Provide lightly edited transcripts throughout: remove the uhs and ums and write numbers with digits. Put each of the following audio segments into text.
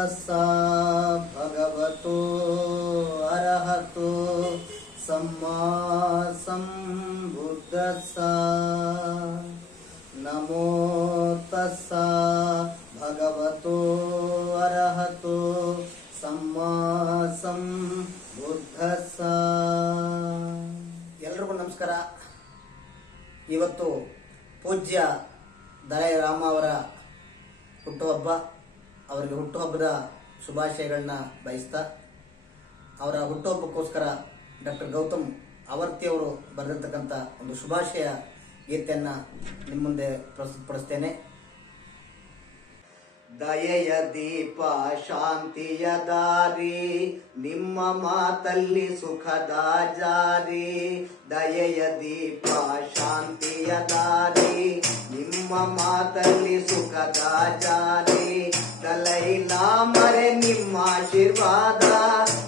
ತಸ್ಸಾ ಭಗವತೋ ಅರಹತೋ ಸಮ್ಮಾ ಸಂಬುದ್ಧಸ್ಸಾ. ನಮೋ ತಸ್ಸಾ ಭಗವತೋ ಅರಹತೋ ಸಮ್ಮಾ ಸಂಬುದ್ಧಸ್ಸಾ. ಎಲ್ರಿಗೂ ನಮಸ್ಕಾರ. ಇವತ್ತು ಪೂಜ್ಯ ದಲೈ ಲಾಮಾ ಅವರ ಹುಟ್ಟುಹಬ್ಬ. ಅವರಿಗೆ ಹುಟ್ಟುಹಬ್ಬದ ಶುಭಾಶಯಗಳನ್ನ ಬಯಸ್ತಾ, ಅವರ ಹುಟ್ಟುಹಬ್ಬಕ್ಕೋಸ್ಕರ ಡಾಕ್ಟರ್ ಗೌತಮ್ ಆವರ್ತಿಯವರು ಬರೆದಿರ್ತಕ್ಕಂಥ ಒಂದು ಶುಭಾಶಯ ಗೀತೆಯನ್ನು ನಿಮ್ಮ ಮುಂದೆ ಪ್ರಸ್ತುತಪಡಿಸ್ತೇನೆ. ದಯೆಯ ದೀಪ ಶಾಂತಿಯ ದಾರಿ, ನಿಮ್ಮ ಮಾತಲ್ಲಿ ಸುಖದ ಜಾರಿ. ದಯೆಯ ದೀಪ ಶಾಂತಿಯ ದಾರಿ, ನಿಮ್ಮ ಮಾತಲ್ಲಿ ಸುಖದ ಜಾರಿ. ದಲೈ ಲಾಮರೆ ನಿಮ್ಮ ಆಶೀರ್ವಾದ,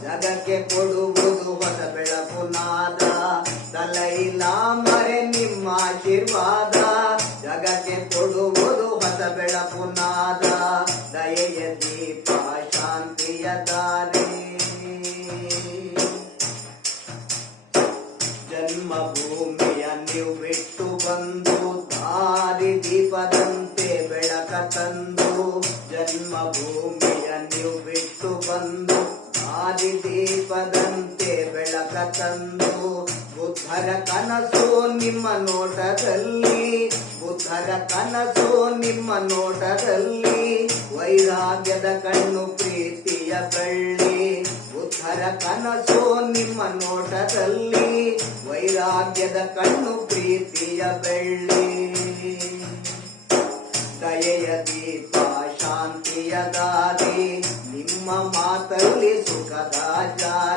ಜಗಕ್ಕೆ ಕೊಡುವುದು ಹೊಸ ಬೆಳಕು ನಾದ. ದಲೈ ಲಾಮರೆ ನಿಮ್ಮ ಆಶೀರ್ವಾದ, ಜಗಕ್ಕೆ ಕೊಡುವುದು ಹೊಸ ಬೆಳಕು ನಾದ. ದಯೆಯ ದೀಪ ಶಾಂತಿಯ ದಾರಿ. ಜನ್ಮಭೂಮಿಯ ನೀವು ಬಿಟ್ಟು ಬಂದು, ದಾರಿ ದೀಪದಂತೆ ಬೆಳಕ ತಂದು. ಜನ್ಮಭೂಮಿಯ ನೀವು ಬಿಟ್ಟು ಬಂದು, ದಾರಿ ದೀಪದಂತೆ ಬೆಳಕ ತಂದು. ಬುದ್ಧರ ಕನಸು ನಿಮ್ಮ ನೋಟದಲ್ಲಿ, ಬುದ್ಧರ ಕನಸು ನಿಮ್ಮ ನೋಟದಲ್ಲಿ. ವೈರಾಗ್ಯದ ಕಣ್ಣು ಪ್ರೀತಿಯ ಬಳ್ಳಿ, ಬುದ್ಧರ ಕನಸು ನಿಮ್ಮ ನೋಟದಲ್ಲಿ. ವೈರಾಗ್ಯದ ಕಣ್ಣು ಪ್ರೀತಿಯ ಬೆಳ್ಳಿ. ದಯೆಯ ದೀಪ ಶಾಂತಿಯ ದಾರಿ, ನಿಮ್ಮ ಮಾತಲ್ಲಿ ಸುಖದ ಜಾರಿ.